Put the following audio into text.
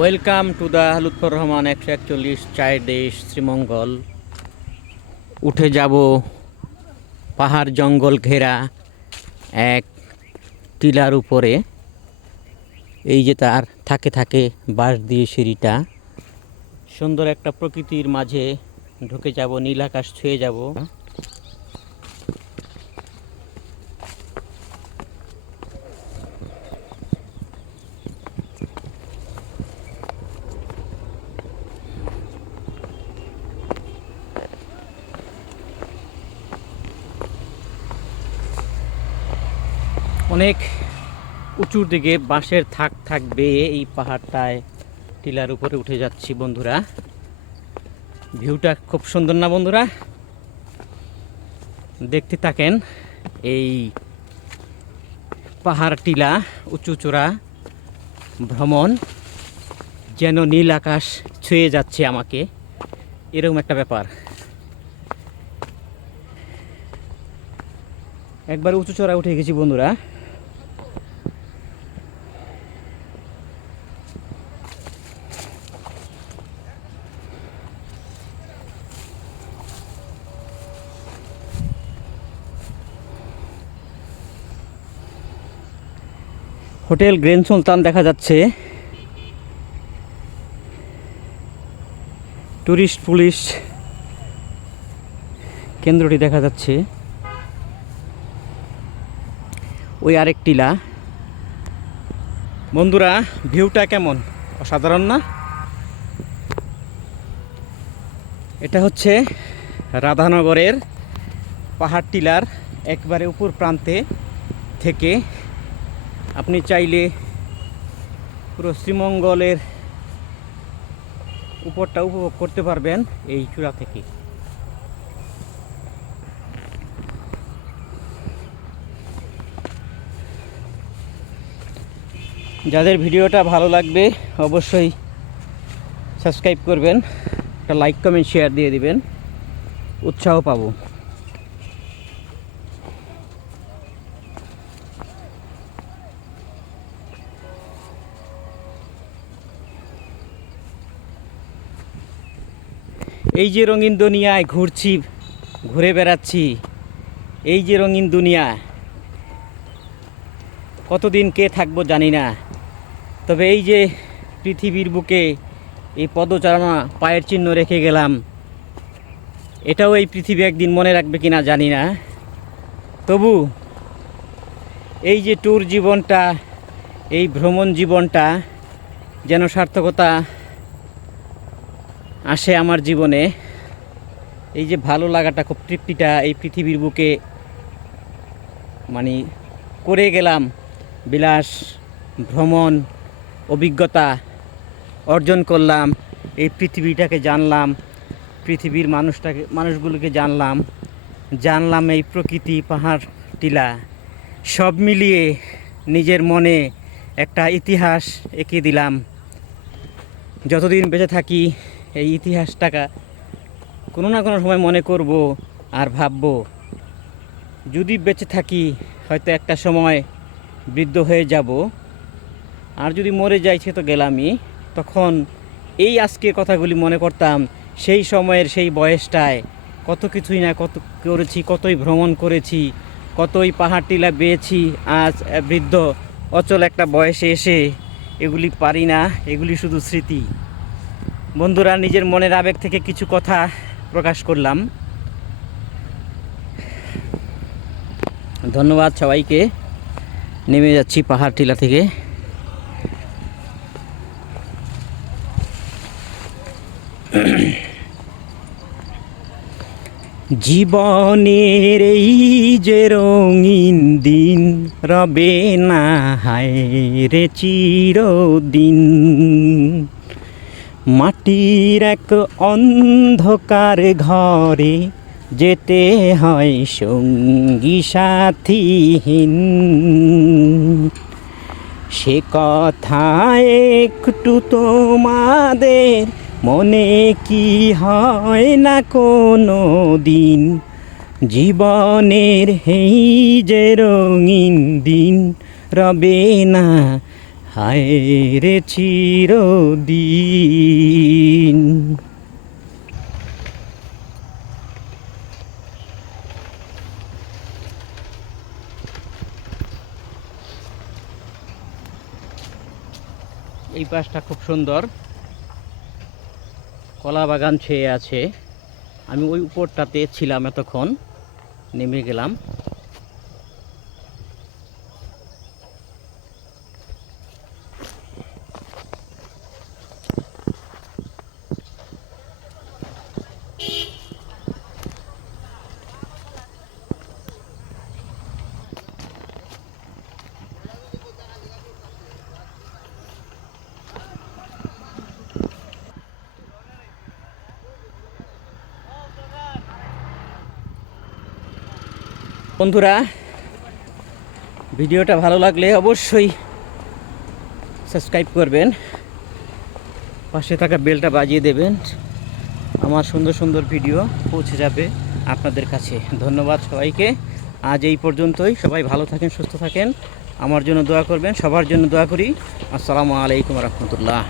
Welcome to the Lutfur Rahman 141 চায়ের দেশ শ্রীমঙ্গল। উঠে যাব পাহাড় জঙ্গল ঘেরা এক টিলার উপরে। এই যে তার থাকে থাকে বাঁশ দিয়ে সিঁড়িটা, সুন্দর একটা প্রকৃতির মাঝে ঢুকে যাব, নীল আকাশ ছুঁয়ে যাব। অনেক উঁচুর দিকে বাঁশের থাক থাকবে এই পাহাড়টায় টিলার উপরে উঠে যাচ্ছি বন্ধুরা। ভিউটা খুব সুন্দর না বন্ধুরা? দেখতে থাকেন এই পাহাড় টিলা উঁচু চূড়া ভ্রমণ, যেন নীল আকাশ ছুঁয়ে যাচ্ছে আমাকে, এরকম একটা ব্যাপার। একবার উঁচু চড়া উঠে গেছি বন্ধুরা। হোটেল গ্র্যান্ড সুলতান দেখা যাচ্ছে, টুরিস্ট পুলিশ কেন্দ্রটি দেখা যাচ্ছে। ওই আরেক টিলা। বন্ধুরা, ভিউটা কেমন অসাধারণ না? এটা হচ্ছে রাধানগরের পাহাড় টিলার একবারে উপর প্রান্তে থেকে আপনি চাইলে পুরো শ্রীমঙ্গলের উপরটা উপভোগ করতে পারবেন এই চূড়া থেকে। যাদের ভিডিওটা ভালো লাগবে অবশ্যই সাবস্ক্রাইব করবেন, একটা লাইক কমেন্ট শেয়ার দিয়ে দিবেন, উৎসাহ পাবো। এই যে রঙিন দুনিয়ায় ঘুরছি, ঘুরে বেড়াচ্ছি, এই যে রঙিন দুনিয়া, কতদিন কে থাকবো জানি না। তবে এই যে পৃথিবীর বুকে এই পদচারণা পায়ের চিহ্ন রেখে গেলাম, এটাও এই পৃথিবী একদিন মনে রাখবে কিনা জানি না। তবু এই যে ট্যুর জীবনটা, এই ভ্রমণ জীবনটা যেন সার্থকতা আসে আমার জীবনে। এই যে ভালো লাগাটা, খুব তৃপ্তিটা এই পৃথিবীর বুকে মানে করে গেলাম, বিলাস ভ্রমণ অভিজ্ঞতা অর্জন করলাম, এই পৃথিবীটাকে জানলাম, পৃথিবীর মানুষগুলোকে জানলাম এই প্রকৃতি, পাহাড় টিলা সব মিলিয়ে নিজের মনে একটা ইতিহাস এঁকে দিলাম। যতদিন বেঁচে থাকি এই ইতিহাসটাকে কোনো না কোনো সময় মনে করব আর ভাবব। যদি বেঁচে থাকি হয়তো একটা সময় বৃদ্ধ হয়ে যাব, আর যদি মরে যাই সে তো গেলামই। তখন এই আজকের কথাগুলি মনে করতাম, সেই সময়ের সেই বয়সটায় কত কিছুই না কত করেছি, কতই ভ্রমণ করেছি, কতই পাহাড় টিলা বেয়েছি। আজ বৃদ্ধ অচল একটা বয়সে এসে এগুলি পারি না, এগুলি শুধু স্মৃতি। বন্ধুরা, নিজের মনের আবেগ থেকে কিছু কথা প্রকাশ করলাম। ধন্যবাদ সবাইকে। নেমে যাচ্ছি পাহাড় টিলা থেকে। জীবনের এই যে রঙিন দিন রবে না হায় রে চিরদিন, মাটির এক অন্ধকার ঘরে যেতে হয় সঙ্গী সাথীহীন। সে কথা একটু তোমাদের মনে কি হয় না কোনো দিন? জীবনের এই যে রঙিন দিন রবে না হায় রে চিরদিন। এই পাশটা খুব সুন্দর, কলা বাগান ছেয়ে আছে। আমি ওই উপরটাতে ছিলাম, এতক্ষণ নেমে গেলাম। বন্ধুরা, ভিডিওটা ভালো লাগলে অবশ্যই সাবস্ক্রাইব করবেন, পাশে থাকা বেলটা বাজিয়ে দেবেন। আমার সুন্দর সুন্দর ভিডিও পৌঁছে যাবে আপনাদের কাছে। ধন্যবাদ সবাইকে। আজ এই পর্যন্তই। সবাই ভালো থাকেন, সুস্থ থাকেন, আমার জন্য দোয়া করবেন, সবার জন্য দোয়া করি। আসসালামু আলাইকুম রহমতুল্লাহ।